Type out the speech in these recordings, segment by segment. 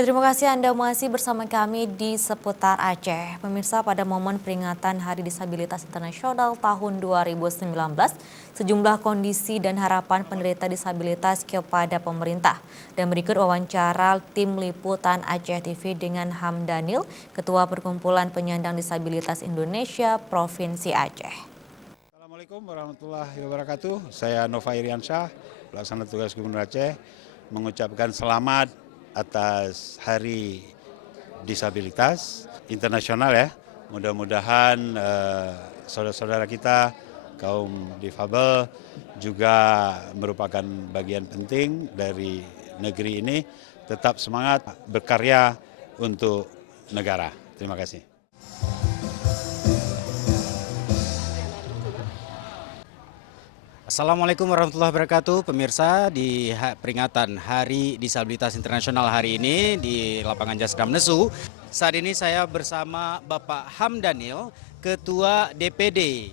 Ya, terima kasih Anda masih bersama kami di seputar Aceh. Pemirsa, pada momen peringatan Hari Disabilitas Internasional tahun 2019, sejumlah kondisi dan harapan penderita disabilitas kepada pemerintah. Dan berikut wawancara tim liputan Aceh TV dengan Hamdanil, Ketua Perkumpulan Penyandang Disabilitas Indonesia Provinsi Aceh. Assalamualaikum warahmatullahi wabarakatuh. Saya Nova Iriansyah, pelaksana tugas Gubernur Aceh, mengucapkan selamat atas Hari Disabilitas Internasional ya. Mudah-mudahan saudara-saudara kita kaum difabel juga merupakan bagian penting dari negeri ini, tetap semangat berkarya untuk negara. Terima kasih. Assalamualaikum warahmatullahi wabarakatuh. Pemirsa, di peringatan Hari Disabilitas Internasional hari ini di lapangan Jasdam Nesu. Saat ini saya bersama Bapak Hamdanil, Ketua DPD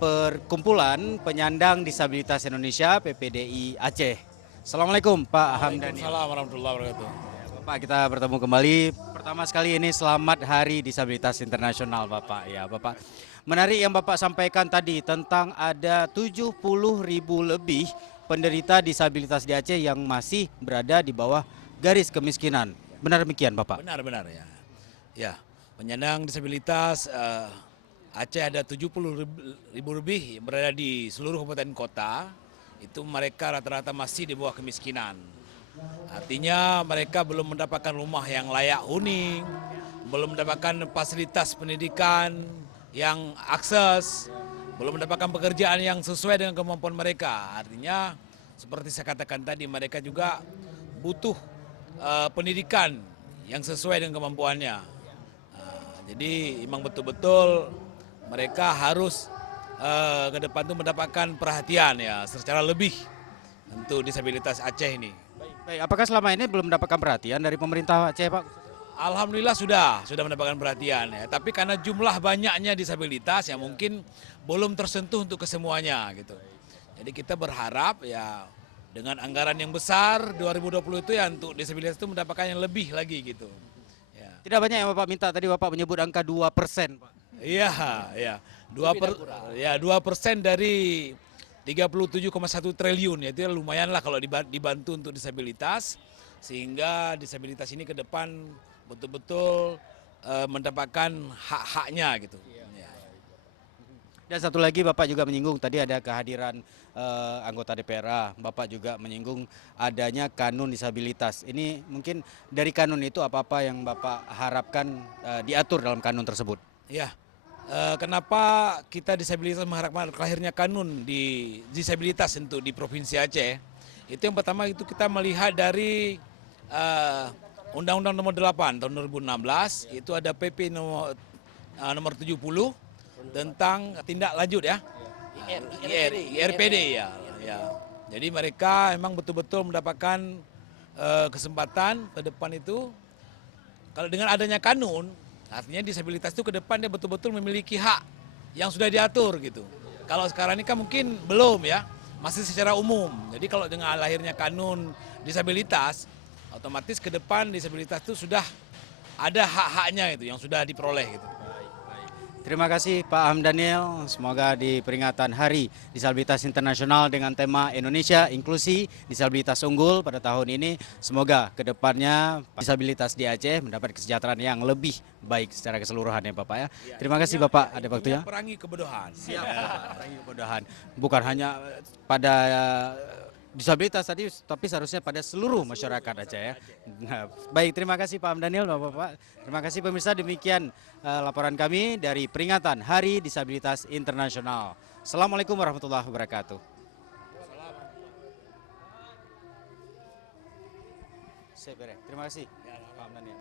Perkumpulan Penyandang Disabilitas Indonesia PPDI Aceh. Assalamualaikum Pak Hamdanil. Waalaikumsalam warahmatullahi wabarakatuh. Bapak, kita bertemu kembali. Pertama sekali ini selamat Hari Disabilitas Internasional Bapak. Ya Bapak, menarik yang Bapak sampaikan tadi tentang ada 70.000 lebih penderita disabilitas di Aceh yang masih berada di bawah garis kemiskinan. Benar demikian Bapak? Benar ya. Ya, penyandang disabilitas Aceh ada 70.000 lebih yang berada di seluruh kabupaten kota. Itu mereka rata-rata masih di bawah kemiskinan. Artinya mereka belum mendapatkan rumah yang layak huni, belum mendapatkan fasilitas pendidikan yang akses, belum mendapatkan pekerjaan yang sesuai dengan kemampuan mereka. Artinya seperti saya katakan tadi, mereka juga butuh pendidikan yang sesuai dengan kemampuannya. Jadi memang betul-betul mereka harus ke depan itu mendapatkan perhatian ya secara lebih untuk disabilitas Aceh ini. Baik, apakah selama ini belum mendapatkan perhatian dari pemerintah Aceh Pak? Alhamdulillah sudah mendapatkan perhatian ya. Tapi karena jumlah banyaknya disabilitas yang mungkin belum tersentuh untuk kesemuanya gitu. Jadi kita berharap ya dengan anggaran yang besar 2020 itu ya untuk disabilitas itu mendapatkan yang lebih lagi gitu. Ya. Tidak banyak yang Bapak minta, tadi Bapak menyebut angka 2% Pak. Iya, ya. 2% dari 37,1 triliun ya, itu lumayanlah kalau dibantu untuk disabilitas, sehingga disabilitas ini ke depan betul-betul mendapatkan hak-haknya gitu. Ya. Dan satu lagi Bapak juga menyinggung tadi ada kehadiran anggota DPR, Bapak juga menyinggung adanya kanun disabilitas. Ini mungkin dari kanun itu apa-apa yang Bapak harapkan diatur dalam kanun tersebut? Ya, kenapa kita disabilitas mengharapkan lahirnya kanun di disabilitas untuk di Provinsi Aceh? Itu yang pertama itu kita melihat dari Undang-Undang Nomor 8 tahun 2016, itu ada PP nomor 70 tentang tindak lanjut ya. IRPD ya. Jadi mereka memang betul-betul mendapatkan kesempatan ke depan itu. Kalau dengan adanya kanun, artinya disabilitas itu ke depan dia betul-betul memiliki hak yang sudah diatur gitu. Kalau sekarang ini kan mungkin belum ya, masih secara umum. Jadi kalau dengan lahirnya kanun disabilitas, otomatis ke depan disabilitas itu sudah ada hak-haknya itu yang sudah diperoleh gitu. Terima kasih Pak Hamdanil, semoga di peringatan Hari Disabilitas Internasional dengan tema Indonesia Inklusi Disabilitas Unggul pada tahun ini, semoga kedepannya disabilitas di Aceh mendapat kesejahteraan yang lebih baik secara keseluruhan ya Bapak ya. Terima kasih Bapak ada waktunya. Perangi kebodohan. Siap, perangi kebodohan. Bukan hanya pada disabilitas tadi, tapi seharusnya pada seluruh masyarakat aja ya. Nah, baik, terima kasih Pak Hamdanil, Bapak-Bapak. Terima kasih pemirsa, demikian laporan kami dari peringatan Hari Disabilitas Internasional. Assalamualaikum warahmatullahi wabarakatuh. Terima kasih Pak Hamdanil.